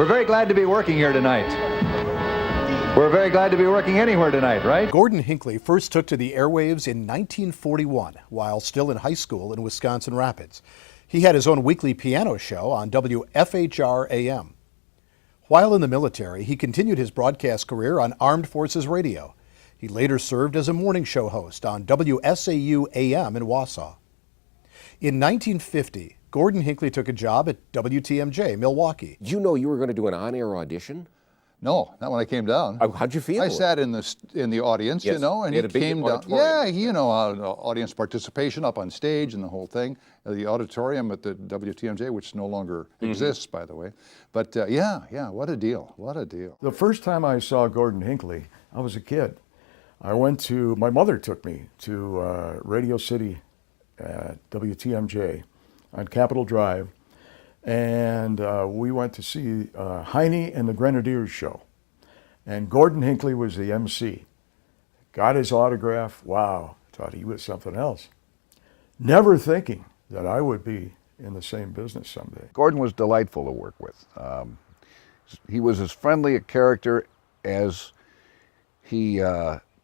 We're very glad to be working here tonight. We're very glad to be working anywhere tonight, right? Gordon Hinkley first took to the airwaves in 1941 while still in high school in Wisconsin Rapids. He had his own weekly piano show on WFHR AM. While in the military, he continued his broadcast career on Armed Forces Radio. He later served as a morning show host on WSAU AM in Wausau. In 1950, Gordon Hinkley took a job at WTMJ, Milwaukee. Did you know you were going to do an on-air audition? No, not when I came down. How'd you feel? I sat in the audience, Yes, you know, and they he had a big came down. auditorium. Yeah, you know, audience participation up on stage and the whole thing. The auditorium at the WTMJ, which no longer exists, by the way. But yeah, what a deal, what a deal. The first time I saw Gordon Hinkley, I was a kid. My mother took me to Radio City at WTMJ on Capitol Drive, and we went to see Heine and the Grenadiers show. And Gordon Hinkley was the MC. Got his autograph. Wow, thought he was something else. Never thinking that I would be in the same business someday. Gordon was delightful to work with. He was as friendly a character as he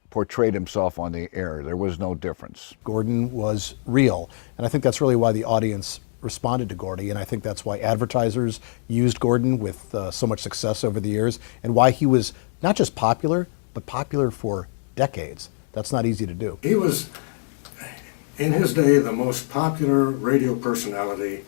portrayed himself on the air. There was no difference. Gordon was real, and I think that's really why the audience responded to Gordy, and I think that's why advertisers used Gordon with so much success over the years, and why he was not just popular, but popular for decades. That's not easy to do. He was, in his day, the most popular radio personality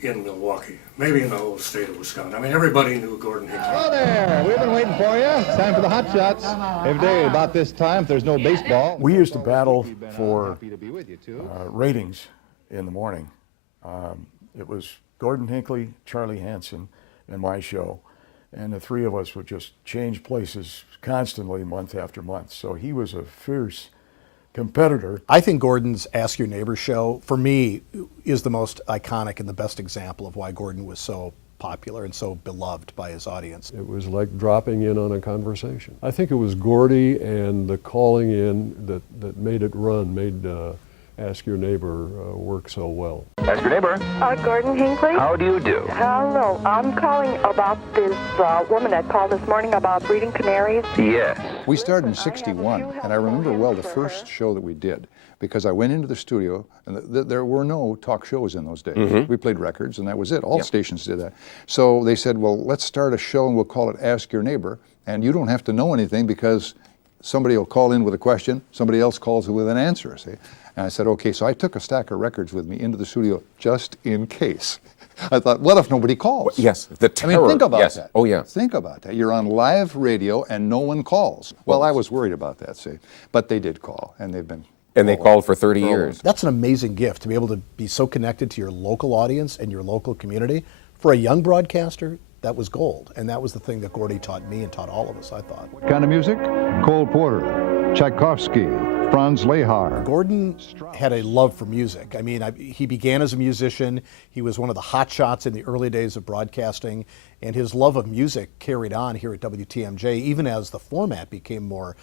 in Milwaukee, maybe in the whole state of Wisconsin. I mean, everybody knew Gordon Hinkley. Hello there. We've been waiting for you. It's time for the Hot Shots. Every day about this time, if there's no baseball. We used to battle for Happy to be with you, too. ratings in the morning. It was Gordon Hinkley, Charlie Hanson, and my show. And the three of us would just change places constantly month after month. So he was a fierce competitor. I think Gordon's Ask Your Neighbor show, for me, is the most iconic and the best example of why Gordon was so popular and so beloved by his audience. It was like dropping in on a conversation. I think it was Gordy and the calling in that made it run, made Ask Your Neighbor work so well. Ask your neighbor. Gordon Hinkley. How do you do? Hello. I'm calling about this woman that called this morning about breeding canaries. Yes. We started in '61, and I remember well the first show that we did, because I went into the studio, and there were no talk shows in those days. We played records, and that was it. All stations did that. So they said, well, let's start a show, and we'll call it Ask Your Neighbor, and you don't have to know anything, because somebody will call in with a question, somebody else calls with an answer, see? And I said, okay, so I took a stack of records with me into the studio just in case. I thought, what if nobody calls? Yes, the terror. I mean, think about that. Oh, yeah. Think about that. You're on live radio and no one calls. Well, I was worried about that, see. But they did call, and they've been... And they called for 30 years. That's an amazing gift, to be able to be so connected to your local audience and your local community. For a young broadcaster, that was gold. And that was the thing that Gordy taught me and taught all of us, I thought. What kind of music? Cole Porter, Tchaikovsky, Franz Lehar. Gordon had a love for music. I mean, he began as a musician. He was one of the hot shots in the early days of broadcasting, and his love of music carried on here at WTMJ, even as the format became more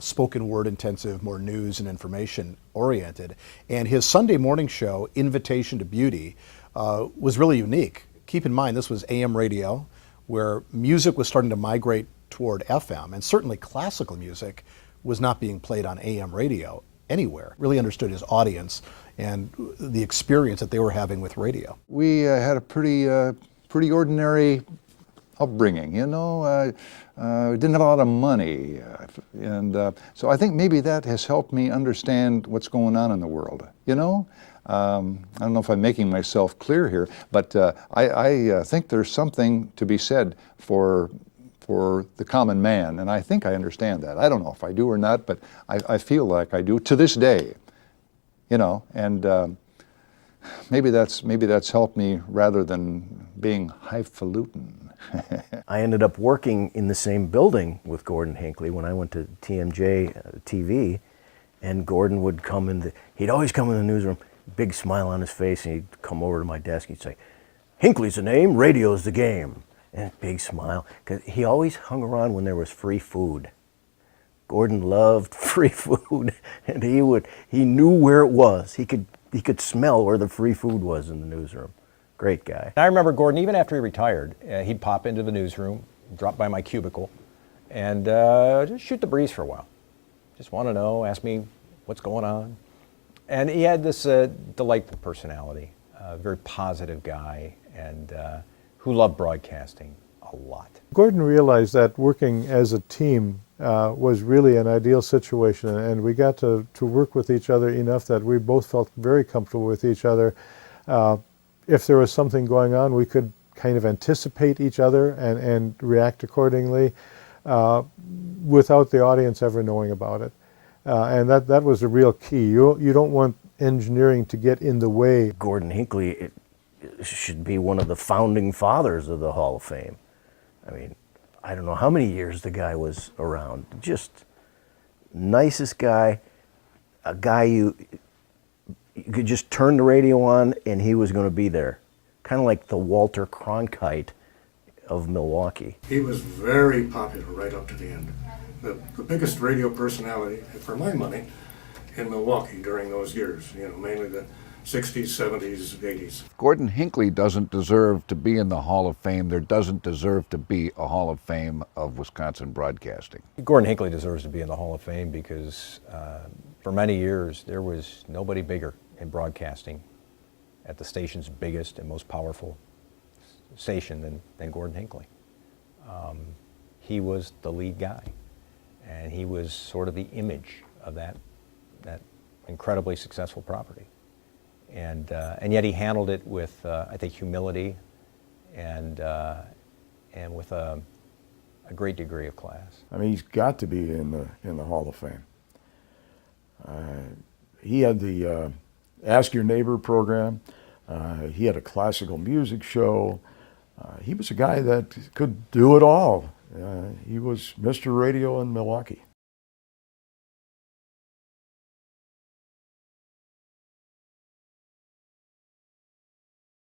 spoken word intensive, more news and information oriented. And his Sunday morning show, Invitation to Beauty, was really unique. Keep in mind, this was AM radio, where music was starting to migrate toward FM, and certainly classical music was not being played on AM radio anywhere. Really understood his audience and the experience that they were having with radio. We had a pretty ordinary upbringing, you know. Didn't have a lot of money, and so I think maybe that has helped me understand what's going on in the world, you know. I don't know if I'm making myself clear here, but I think there's something to be said for the common man, and I think I understand that. I don't know if I do or not, but I feel like I do to this day, you know, and maybe that's helped me rather than being highfalutin. I ended up working in the same building with Gordon Hinkley when I went to TMJ TV, and Gordon would come in, he'd always come in the newsroom, big smile on his face, and he'd come over to my desk, he'd say, "Hinkley's the name, radio's the game." And big smile, because he always hung around when there was free food. Gordon loved free food, and he knew where it was. He could smell where the free food was in the newsroom. Great guy. I remember Gordon, even after he retired, he'd pop into the newsroom, drop by my cubicle, and just shoot the breeze for a while. Just want to know, ask me what's going on. And he had this delightful personality, a very positive guy, and who loved broadcasting a lot. Gordon realized that working as a team was really an ideal situation, and we got to work with each other enough that we both felt very comfortable with each other. If there was something going on, we could kind of anticipate each other and react accordingly without the audience ever knowing about it. And that was a real key. You don't want engineering to get in the way. Gordon Hinkley should be one of the founding fathers of the Hall of Fame. I mean, I don't know how many years the guy was around. Just nicest guy, a guy you could just turn the radio on and he was going to be there. Kind of like the Walter Cronkite of Milwaukee. He was very popular right up to the end. The biggest radio personality, for my money, in Milwaukee during those years, mainly the 60s, 70s, 80s. Gordon Hinckley doesn't deserve to be in the Hall of Fame. There doesn't deserve to be a Hall of Fame of Wisconsin broadcasting. Gordon Hinckley deserves to be in the Hall of Fame because for many years there was nobody bigger in broadcasting at the station's biggest and most powerful station than Gordon Hinckley. He was the lead guy, and he was sort of the image of that incredibly successful property. And yet he handled it with, I think, humility and with a great degree of class. I mean, he's got to be in the Hall of Fame. He had the Ask Your Neighbor program. He had a classical music show. He was a guy that could do it all. He was Mr. Radio in Milwaukee.